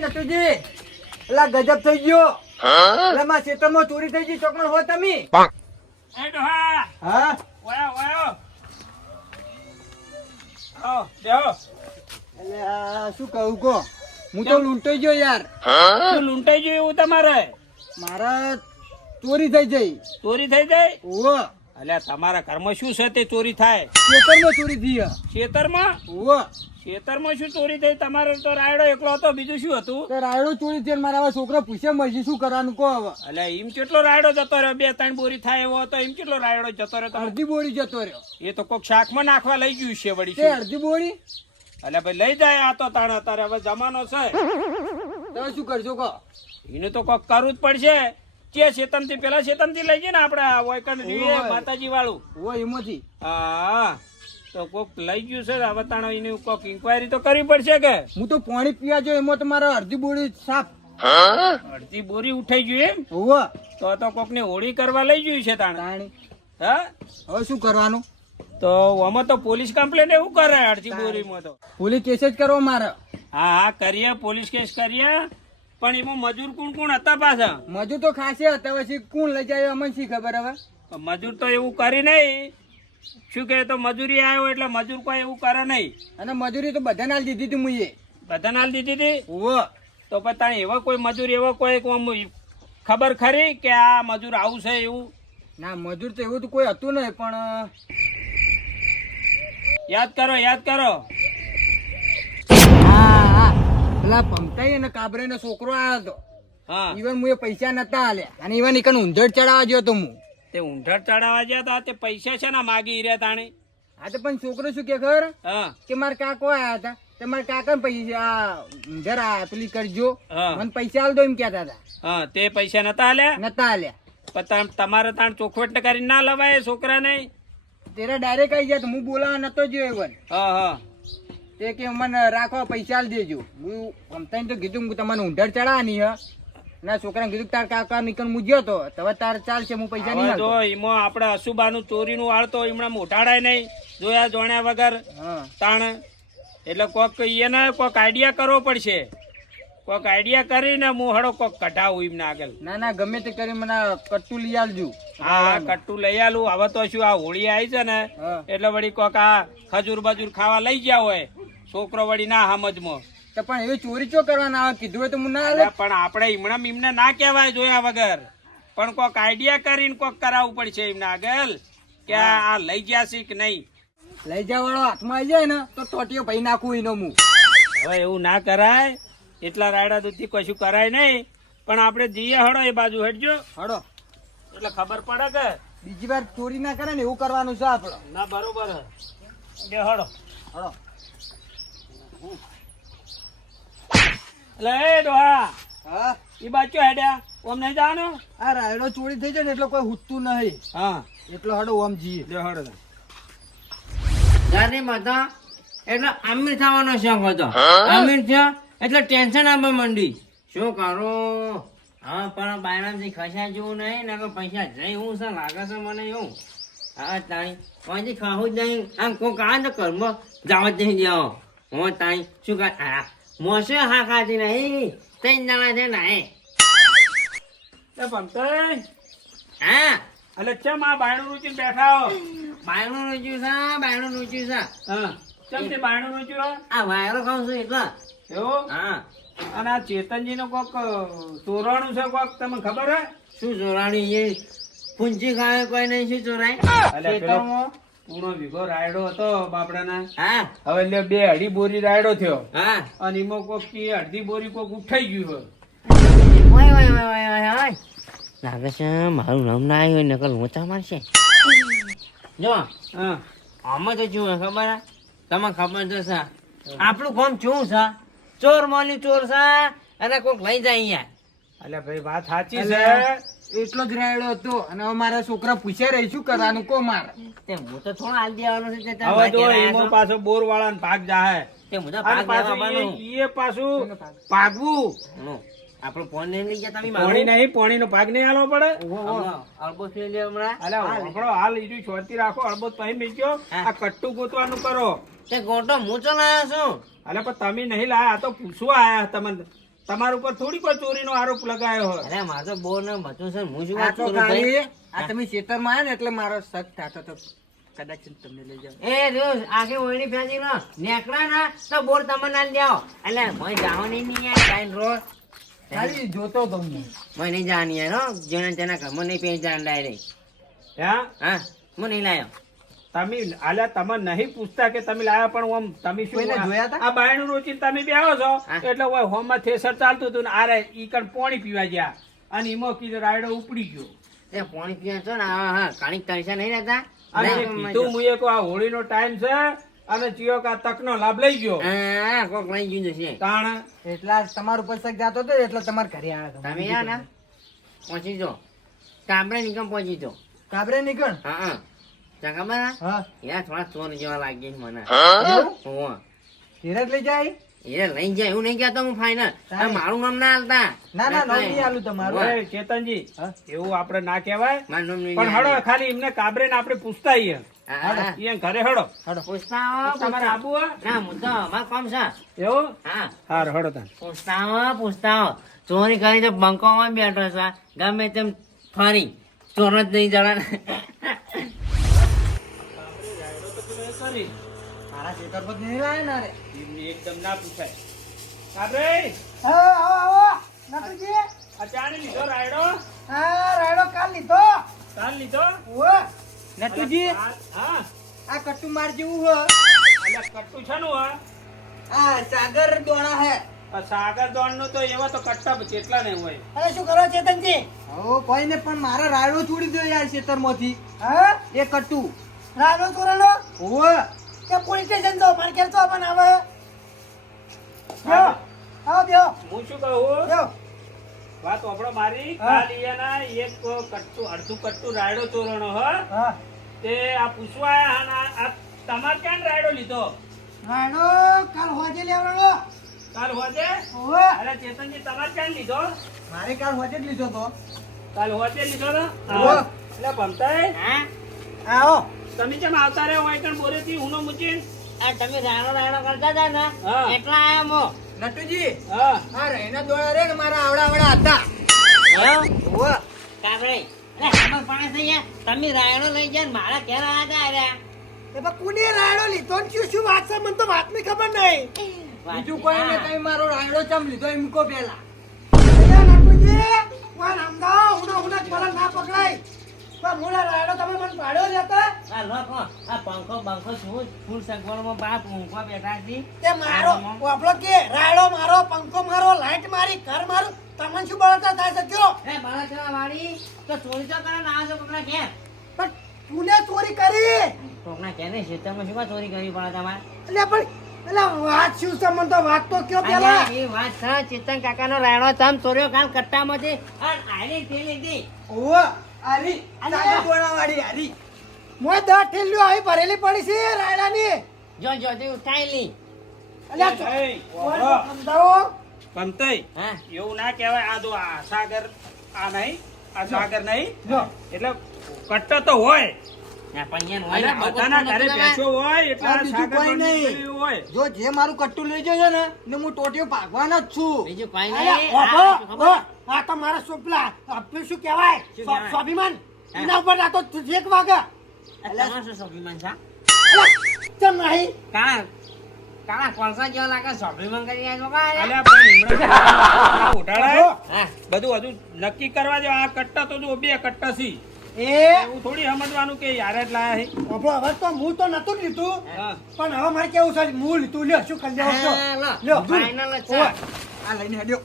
નટુજી એલા ગજબ થઈ ગયો એટલે માં ખેતરમાં ચોરી થઈ ગઈ ચોકણ હો તમે એ ડોહા હા વાયો વાયો આવો બેહો એટલે આ શું કહું કો હું તો લૂંટાઈ ગયો યાર તું લૂંટાઈ ગયું એવું તમારે મારા ચોરી થઈ જઈ ચોરી થઈ જાય ઓવો અલ્યા તમારા ઘરમાં શું છે તે ચોરી થાય ખેતરમાં ચોરી થઈ ખેતરમાં ઓવો ખેતરમાં શું ચોરી થઈ તમારે તો રાયડો એકલો હતો બીજું શું હતું તો રાયડો ચોરી થઈ મારા હવે છોકરા પૂછે મજી શું કરવાનું કહો હવે અલ્યા એમ કેટલો રાયડો જતો રહ્યો 2-3 બોરી થાય એવો હતો એમ કેટલો રાયડો જતો રહ્યો અડધી બોરી જતો રહ્યો એ તો કોક શાકમાં નાખવા લઈ ગયું છે વળી તે અડધી બોરી અલ્યા ભાઈ લઈ જાય આ તો તાણા તારે હવે જમાનો છે તમે શું કરશો કહો એને તો કોક કરવું જ પડશે કે શેતમથી પેલા શેતમથી લઈ જઈએ ને આપડે વોયકન માતાજી વાળું ઓવો એમાંથી હા તો કોક લઈ ગયું છે હવે તાણો એની કોક ઇન્કવાયરી તો કરવી પડશે કે હું તો પાણી પીવા જો એમાં તો મારા અડધી બોરી સાફ અડધી બોરી ઉઠાઈ ગયું એમ ઓવો તો કોક ની હોળી કરવા લઈ ગયું છે તાણે તાણી હા હવે શું કરવાનું તો આમાં તો પોલીસ કમ્પ્લેન એવું કરે અડધી બોરીમાં તો પોલીસ કેસ જ કરવો મારે હા હા કરીએ પોલીસ કેસ કરીએ પણ એમાં મજૂર કોણ કોણ હતા પાછા મજૂર તો ખાસી હતા પછી કોણ લઈ જાય અમને શી ખબર હવે મજૂર તો એવું કરી નહીં શું કે તો મજૂરી આવ્યો એટલે મજૂર કોઈ એવું કરે નહીં અને મજૂરી તો બધાને આલી દીધી હતી મુએ બધાને હાલ દીધી હતી ઓવો તો પછી તાણે એવા કોઈ મજૂર એવો કોઈ ખબર ખરી કે આ મજૂર આવું છે એવું ના મજૂર તો એવું તો કોઈ હતું નહીં પણ યાદ કરો હા હા પેલા પમતાઈ અને કાબરે નો છોકરો આવ્યો હતો હા ઈવન મુએ પૈસા નતા આલ્યા અને ઈવન ઈકન ઊંધડ ચડાવવા ગયો તો હું તે ઊંઢર ચડાવવા ગયા હતા તે પૈસા છે ને માગી રહ્યા તાણે હા તો પણ છોકરો શું કે ખબર હા કે મારા કાકો આયા હતા તે મારા કાકા ને પૈસા જરા પેલી કરજો હા. મને પૈસા આલ દો એમ કેતા હતા હા તે પૈસા નતા આલ્યા નતા આલ્યા પણ તમારે તાણ ચોખવટ કરીને ના લવાય છોકરાને તેરા ડાયરેક્ટ આવી જાય તો હું બોલાવા નતો જો ઈવન હા હા તે કે મને રાખો પૈસા આલ દેજો હું પમતાઈ તો કીધું હું તમને ઊંધડ ચડાવવાની હ ના છોકરાને કીધું તાર કાકા નીકળ મૂજ્યો તો હવે તાર ચાલશે હું પૈસા નહીં હવે આલતો. જો એમાં આપણે અશુબાનું ચોરીનું વાળતો હમણાં મોટાડાય નહીં જોયા જોણ્યા વગર હા તાણ એટલે કોક એને કોક આઈડિયા કરવો પડશે કોક આઈડિયા કરીને હું હળો કોક કઢાવું એમને આગળ ના ના ગમે તે કરી મને કટ્ટુ લઈ આલજો હા કટ્ટું લઈ આલું હવે તો શું આ હોળી આવી છે ને હા. એટલે વળી કોક આ ખજૂર બજૂર ખાવા લઈ ગયા હોય છોકરો વળી ના સમજમાં તો પણ એવી ચોરી ચો કરવાના આવે કીધું હોય તો હું ના આલે અલ્યા પણ આપણે હમણાં એમને ના કહેવાય જોયા વગર પણ કોક આઈડિયા કરીને કોક કરાવવું પડશે એમને આગળ કે આ લઈ ગયા છે કે નહીં લઈ જા વાળો હાથમાં આવી જાય ને તો ટોટીઓ ભાઈ નાખું એનો હું હવે એવું ના કરાય એટલા રાયડા દૂધથી કશું કરાય નહીં પણ આપણે જઈએ હળો એ બાજુ હટજો હડો એટલે ખબર પડે કે બીજી વાર ચોરી ના કરે ને એવું કરવાનું છે આપડે ના બરોબર બે હળો હડો એટલે એ ડોહા હા એ બાજુ હેડ્યા ઓમ નહીં જવાનું આ રાયડો ચોરી થઈ જાય ને એટલે કોઈ હુતું નહીં હા એટલો હડો ઓમ જઈએ બે હળો જાની માતા એટલે અમીર થવાનો શોખ હતો અમીર થયો એટલે ટેન્શન આવવા માંડી શું કરું હા પણ બાયણાથી ખસા જેવું નહીં ને પૈસા જઈ હું છે લાગે છે મને એવું હા તાણી અહીંથી ખાવું જ નહીં આમ કોક આ તો કર્મ જવા જ નહીં દેવો હું તાણી શું કર હા મોસે હા ખાતી નહીં ત્રણ જણા છે ને એ પમતાઈ હા એટલે ચમ આ બાયણું રૂચીને બેઠા હો બાયણું રૂચ્યું છે બાયણું રૂચ્યું છે હા ચમ તે બાયણું રૂચ્યું આ વાયરો ખાઉં છું એટલે એવું હા અને આ ચેતનજી નું કોક ચોરાણું છે કોક તમને ખબર હે શું ચોરાણી એ પૂંજી ખાવે કોઈ નહીં શું ચોરાય અલ્યા પેલો પૂરો વીઘો રાયડો હતો બાપડાના હા હવે એટલે બે અઢી બોરી રાયડો થયો હા અને એમાં કોક કી અડધી બોરી કોક ઉઠાઈ ગયું ઓય ઓય ઓય ઓય ઓય ઓય લાગે છે મારું નામ ના આવ્યું નકલ લોચા મારશે જો હા આમાં તો શું ખબર હે? તમને ખબર તો છે આપણું કામ શું છે ચોર મોલી ચોર છે અને કોક લઈ જાય અહીંયા અલ્યા ભાઈ વાત સાચી છે અલ્યા. એટલો જ રાયડો હતો અને હવે મારા છોકરા પૂછ્યા રહી શું કરવાનું કો મારે તે હું તો થોડો હાલ દેવાનો છે તે તારા હવે જો ભાઈ એમાં ઘેર પાછો બોર વાળા ભાગ જાહે તે હું તો અને ભાગ પાછું લેવા આવવાનો. એ પાછું ભાગવું નો. આપણો ફોન નહીં લઈ ગયા તમે પોણી નહીં પોણી નો ભાગ નહીં આલવો પડે અલ્બો લઈ લે હમણાં અલ્યા આપણો હાલ ઈડું છોડતી રાખો અડબો પછી મેક્યો હા. આ કટ્ટું ગોતવાનું કરો તે ગોટો હું ચલાયો છું અલ્યા પણ તમે નહીં લાયા આ તો પૂછવા આયા તમને તમારા ઉપર થોડી કોઈ ચોરીનો આરોપ લગાયો હોય. અરે મારે તો બોર ને બધું છે હું શું આ વાત તો કરું ભાઈ? ખાલી આ તમે ખેતરમાં આવ્યા ને એટલે મારો શક થતો તો કદાચ તમને લઈ જાવ. એ રોજ આખી ઓયડી ફેંચી નો નેકળા ના તો બોર તમે ના જાઓ એટલે મોય જવાની નહીં યાર ટાઈમ રોજ ખાલી જોતો તો હું. મોય નહીં જવાની યાર હો જેના તેના ઘરમાં નહીં પેઈ જવાનું ડાયરેક્ટ હા હા હું નહીં લાયો તમે આલ્યા તમે નહીં પૂછતા કે તમે લાયા પણ આમ તમે શું કોઈને જોયા તા? આ બાયણું રોચીને તમે બે આવો છો હા. એટલે ઓય હોમમાં થેસર ચાલતું હતું ને આરે ઈ કણ પાણી પીવા ગયા અને ઈમો કીધું રાયડો ઉપડી ગયો એ પાણી પીવા છો ને હા કાણિક તરસા નહીં રહેતા અને એ કીધું મુએ કો આ હોળીનો ટાઈમ છે અને ચિયો કા તકનો લાભ લઈ ગયો હા કોક લઈ ગયું છે તાણ એટલા તમારા ઉપર શક જાતો હતો એટલે તમારે ઘરે આવ્યા તમે યાર ને પહોંચી જો કાબરે નિકમ પહોંચી જો કાબરે નીકળ. હા હા ચા ખબર ના હા યાર થોડા ચોર જેવા લાગે છે મને એવું? હોવા ધીરજ લઈ જાય. એ લઈ જાય એવું નહીં કહેતો હું ફાઈનલ મારું નામ ના હાલતા ના ના નામ નહીં આલું તમારું. ઓય ચેતનજી હા? એવું આપણે ના કહેવાય મારું નામ નહીં પણ હડો ખાલી એમને કાબરે ને આપણે પૂછતા આઈએ હા, હા. ઈ ઘરે હડો હાલો. પૂછતા આવો, તમારે પૂછતા. આબુ હે? ના હું તો અમારું કામ છે એવું હા હાર હડો તાન પૂછતા આવો, પૂછતા આવો. ચોરી કરી તો બંકોમાં બેઠો છે ગમે તેમ ફરી ચોર જ નહીં જણા કરી મારા ખેતર પર નહીં લાયા ના રે. એમને એકદમ ના પૂછાય કાબરે આવો આવો નટુજી આ ચાણી લીધો રાયડો હા રાયડો કાલ લીધો ચાલ લીધો ઓવે નટુજી હા આ કટ્ટુ માર જેવું હે. અલ્યા કટ્ટુ છે નું હા આ સાગર દોણા હે. આ સાગર દોણ નું તો એવા તો કટ્ટા કેટલા ને હોય અરે શું કરો ચેતનજી હો કોઈ ને પણ મારા રાયડો છોડી દો યાર ખેતરમાંથી. હા એ કટ્ટુ. રાયડો ચોરેલો ઓવે. કે પોલીસ સ્ટેશન જાઓ મારે ઘેર તો પણ આવે બેહો આવો બેહો હું શું કહું બેહો વાત આપણો મારી હા. કાલ ઈયાના એક કટ્ટુ અડધું કટ્ટુ રાયડો ચોરણો હ હા તે આ પૂછવા આયા અને આ તમાર ક્યાં રાયડો લીધો રાયડો કાલ હોજે લેવાનો કાલ હોજે ઓવે અરે ચેતનજી તમાર ક્યાં લીધો મારે કાલ હોજે જ લીધો તો. કાલ હોજે લીધો ને ઓહો. એટલે ભમતાય હા આવો તમે કેમ આવતા રહ્યો હોય કણ બોરેથી ઊનો મૂકી આ તમે રાયડો રાયડો કરતા હતા ને હા. એટલા આયા મો નટુજી હા આ રહીના દોડા રે ને મારા આવડા આવડા હતા. ઓવે. કાબરે અરે આમાં પાણી થઈ ગયા તમે રાયડો લઈ જાય ને મારા ઘેર આવ્યા હતા અરે એ બા કુને રાયડો લીધો ને શું વાત છે મને તો વાતની ખબર નહીં બીજું કોઈ ને તમે મારો રાયડો ચમ લીધો એમ કો પેલા. અરે નટુજી કોણ સમજાવો ઉના કોલા ના પકડાય પણ મોલા રાયડો તમે મને પાડ્યો જતા આ લોકો આ પંખો બંખો શું ફૂલ સગવડમાં બાપ ઊંઘવા બેઠા છે તે મારો આપણો કે રાયડો મારો પંખો મારો લાઈટ મારી ઘર મારું તમને શું બળતરા થાય છે કયો એ બળતરા વાળી તો ચોરી તો કરે ના આવજો કોકના ઘેર પણ તુને ચોરી કરી કોકના ઘેર ને ખેતરમાં શું કામ ચોરી કરવી પડે તમારે એટલે પણ એટલે વાત શું છે મને તો વાત તો કયો પેલા અલ્યા, એ વાત છે ચેતન કાકાનો રાયડો તમ ચોર્યો કામ કટ્ટામાંથી અને આની તે લીધી ઓવે. આરી અલ્યા. સાગર દોણા વાળી હારી. મોય 10 ઠેલીઓ આવી ભરેલી પડી છે રાયડાની જો જો તે ઉઠાઈ લી એટલે એ, ઓહો. સમજાવો ભમતાઈ હા એવું ના કહેવાય આ જો આ સાગર આ નહીં આ સાગર નહીં જો એટલે કટ્ટો તો હોય ના પણ અને યાર હોય બધાના ઘરે ભેંસો હોય એટલે આ આ બીજું સાગર કોઈ દોણની નહીં. પેલી હોય જો જે મારું કટ્ટુ લઈ જશે ને ને હું ટોટીઓ ભાગવાનો જ છું. બીજું કઈ અલ્યા, નહીં ઓહો, આ શું ખબર? આ તો મારા સોપલા આપણે શું કહેવાય શું કહેવાય? સ્વાભિમાન હા. એના ઉપર આ તો એક વાગે આ તમારું શું સ્વાભિમાન છે કેમ નહીં કાળા કાળા કોલસા જેવા લાગે સ્વાભિમાન કરી રહ્યા છો કાં? અલ્યા પણ હમણાં ઉઠાડાય હા બધું હજુ નક્કી કરવા દો આ કટ્ટા તો જો બે કટ્ટા સી એ એવું થોડી સમજવાનું કે યાર જ લાયા છે આપણો હવે તો હું તો નતું જ લીધું હા. પણ હવે મારે કેવું છે હું લીધું લ્યો શું કરી લેવો છો હા, લો. લ્યો Final જ છે. ઓય. આ લઈને હેડ્યો.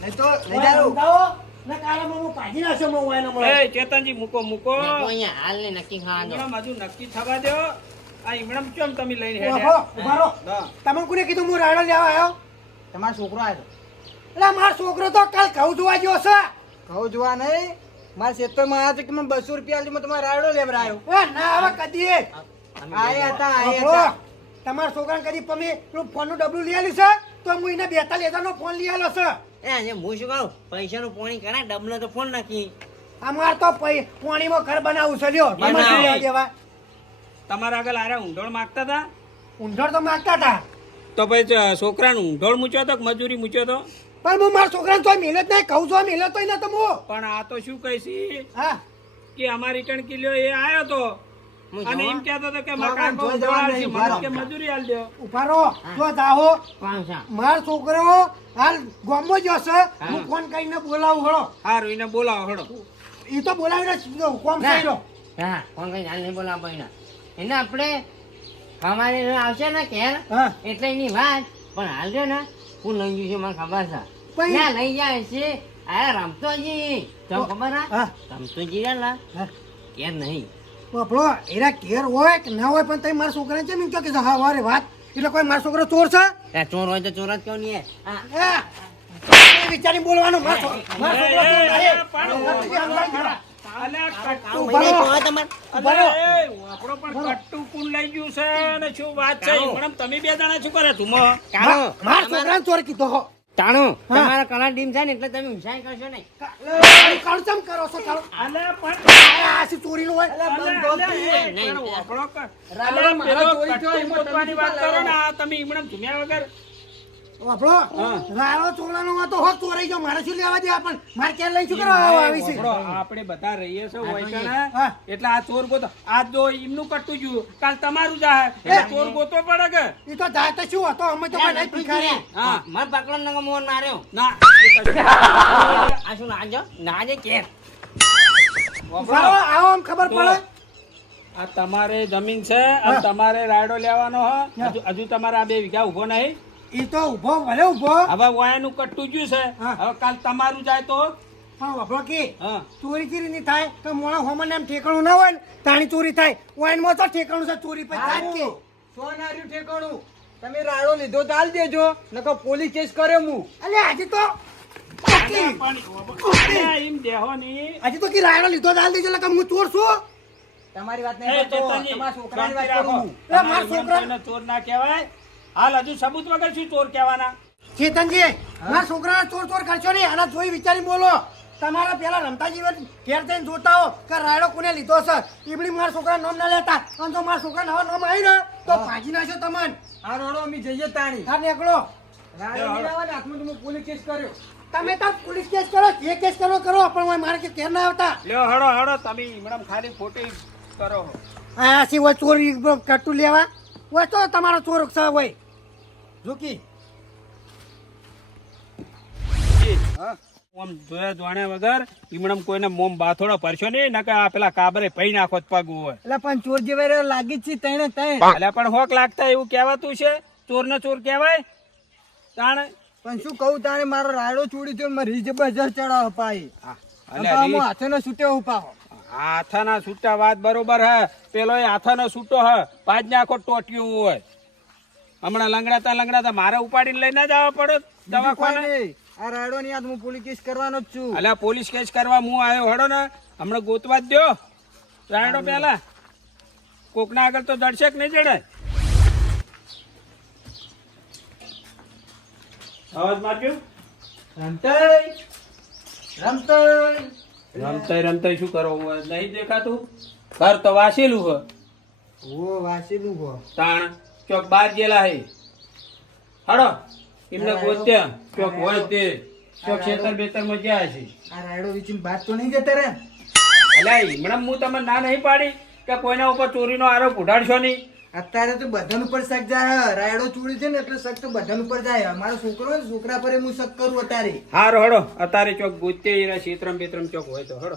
નહીં તો લઈ ઓય, જાઓ. સમજાવો ને કાલે હું ભાજી નાખ્યો હું ઓયને મળે એ ચેતનજી મૂકો મૂકો મેં અહીંયા હાલ ને નક્કી ખાવા દો ઈમણમ હજુ નક્કી થવા દો આ ઈમણમ કેમ તમે લઈને ઓહો, હેડ્યા ઉભા રહો. હા. તમને કોને કીધું હું રાયડો લેવા આવ્યો તમારો છોકરો આવ્યો. એટલે મારો છોકરો તો કાલ ઘઉં જોવા ગયો છે કહું જોવા નહીં મારા ખેતરમાં આવ્યા છે કે મને 200 રૂપિયા આલી, મેં તમારો રાયડો લેવડાયો. એ ના હવે કદી આયા હતા આયા બાપો, હતા. તમારા છોકરાને કદી તમે પેલું ફોનનું ડબલું લઈ આલ્યું છે તો હું એને 42,000 ફોન લઈ આલ્યો છે એ આજે હું શું કહું પૈસાનું પોણી કરાય ડબલો તો ફોન નાખી અમાર તો પાણીમાં ઘર બનાવવું છે લ્યો બનાવો. તમારે લેવા દેવા તમારા આગળ આરે ઊંધોળ માગતા હતા ઊંધળ તો માગતા હતા તો પછી છોકરાનું ઊંઢોળ મૂક્યો તો કે મજૂરી મૂક્યો તો? પણ હું મારા છોકરાને તો મેલે જ નહીં, કહું છું મેલે તો ને તો હું. પણ આ તો શું કહીશી હા કે અમારી રિટર્ન કિલ્યો એ આવ્યો તો હું અને જોવા? એમ કહેતો હતો કે છોકરાને મકાન જોઈ બહુ જવાનું જવાબ છે, નહીં, મને બહાર કે મજૂરી આલ દો. ઉભા રહો જો જાહો પાંચા. મારો છોકરો હાલ ગામમાં જ હશે, હું ફોન કરીને બોલાવું હળો. હારું એને બોલાવો હળો. એ તો બોલાવીને કોમ થઈ રહ્યો. હા ફોન કરી હાલ નહીં બોલાવો ભાઈ એને આપણે અમારી આવશે ને ઘેર હા એટલે એની વાત પણ હાલ જો ને હું લઈ જઈશ મને ખબર છે પણ- ત્યાં લઈ જાય છે આ રમતોજી તો ખબર હા. હા રમતોજી રહ્યા હા. ઘેર નહીં બાપડો એના ઘેર હોય કે ના હોય પણ તમે મારા છોકરાને કેમ એમ કહો કે હા વારે વાત એટલે કોઈ મારો છોકરો ચોર છે? ત્યાં ચોર હોય તો ચોર જ કેવું નહીં હા હા. એ વિચારીને બોલવાનું મારો છોકરો ચોર નહીં. અલ્યા કટ્ટુ ઉભા રહો. ઉભા રહો. અલ્યા, એ આપણો પણ કટ્ટુ કોણ લઈ ગયું છે ને શું વાત છે મેડમ તમે બે જણા શું કરે તું કાળો મારા છોકરાને ચોર કીધો હો. તાણું તમારા કલર ડીમ છે ને એટલે તમે હિંસાઈ કરશો નહીં કાળો ચમ કરો છો કાળો? અલ્યા પણ આ શી ચોરીનું હોય? નહીં. રાવણ મારા ચોરી થયો, એમાં ગોતવાની વાત કરો ને આ તમે ઈમણમ ધુમ્યા વગર બાપડો રાળો ચોરાનો હોય તો હોત ચોરાઈ જાવ, મારે શું લેવા દે પણ મારે ક્યાં લઈને શું કરવા આવી છે? આપણો આપણે બધા રહીએ છીએ હા. વૈશાણા એટલે આ ચોર ગોતો આજ જો એમનું કટ્ટું ગયું કાલ તમારું જાય એટલે ચોર ગોતો પડે કે એ તો જાય તો શું હતો અમે તો કોઈ નહીં ભિખારી. હા મને પકડો ને મોર માર્યો ના આ શું નાજો નાજે ઘેર સારો આવો આમ ખબર પડે. આ તમારે જમીન છે અને તમારે રાયડો લેવાનો હ હજુ તમારે આ 2 વીઘા ઉભો નહીં એ તો ઉભો ભલે ઉભો હવે વાયાનું કટ્ટું ગયું છે હા. હવે કાલ તમારું જાય તો પણ બાપડો કે હા ચોરી ચીરી નહીં થાય તો મોણા હોમન એમ ઠેકાણું ના હોય ને તાણી ચોરી થાય વાઈનમાં તો ઠેકાણું છે ચોરી પછી થાય જ કે. સોનાર્યું ઠેકાણું તમે રાડો લીધો તો હાલ દેજો નકર પોલીસ કેસ કર્યો હું. અલે આજે તો અલ્યા, એમ દેહો ની આજે તો કે રાયડો લીધો તો હાલ દેજો એટલે કે હું ચોર છું. તમારી વાત એ નહીં કરતો, ચેતનજી, તમારા છોકરાની વાત શાંતિ કરું રાખો. હું. મારા તમારે છોકરા- એમ કોઈને ચોર ના કહેવાય હાલ હજુ સબૂત વગર શું ચોર કહેવાના ચેતનજી મારા છોકરાને ચોર ચોર કરશો નહીં, આના જોઈ વિચારી બોલો. તમારા પેલા રમતા જીવન ઘેર જઈને જોતા હો કે રાયડો કોને લીધો છે ઈબડી મારા છોકરા નામ ના લેતા અને તો મારા છોકરા નવા નામ આવી ને તો ભાજી નાખ્યો તમને. આ રોડો અમે જઈએ તાણી. હા નીકળો. રાડો નહીં આવે ને હાથમાં તો હું પોલીસ કેસ કર્યો. તમે તો પોલીસ કેસ કરો જે કેસ કરો કરો પણ હવે મારે કે ઘેર ના આવતા. લ્યો હળો હળો તમે મેડમ ખાલી ખોટી કરો આ સિવાય ચોરી કટ્ટું લેવા હોય તો તમારો ચોર છે હોય ઝૂકી. આમ જોયા જોણ્યા વગર ઈમણમ કોઈને મોમ બાથોડો પરશો નહીં નકે આ પેલા કાબરે પૈ નાખો જ પગ હોય એટલે પણ ચોર જેવા લાગી જ છે તણે તણ. એટલે પણ હોક લાગતા એવું કહેવાતું છે ચોર ને ચોર કહેવાય તાણ પણ શું કહું તારે મારો રાડો ચોરી થયો ને મારે રીઝ બજાર ચડાવો પાઈ. અલ્યા હું રીત. હાથેનો છૂટે ઉપાવો. હાથાના છૂટા વાત બરોબર હે પેલો એ હાથાનો છૂટો હે પાંચ ને આખો ટોટિયું હોય હમણાં લંગડાતા મારે ઉપાડીને લઈને જ આવવા પડે દવાખાને આ રાડો ની યાદ હું પોલીસ કેસ કરવાનો જ છું. અલ્યા પોલીસ કેસ કરવા હું આવ્યો હડો ને હમણાં ગોતવા જ દો રાયડો પેલા કોકના આગળ તો જડશે કે નહીં જડે અવાજ મારજો રમતાઈ રમતાઈ શું કરો નહીં દેખાતું ઘર તો વાસેલું હે ઓ વાસીલું હો. તાણ ચોક બાર ગયેલા હે હડો એમને ગોત્યા ચોક હોય તે ચોક ખેતર બેતર માં ગયા છે આ રાયડો વીચીને બાદ તો નહીં જતા રે. અલ્યા હમણાં હું તમને ના નહીં પાડી કે કોઈના ઉપર ચોરીનો આરોપ ઉડાડશો નહીં અત્યારે તો બધા ઉપર શક જાય. રાયડો ચોરી છે ને એટલે શક તો બધા ઉપર જાય. મારો છોકરો હોય ને, છોકરા પર હું શક કરું અત્યારે. હારો હડો અત્યારે ચોક ગોતે ક્ષેત્રમ બેત્રમ ચોક હોય તો હડો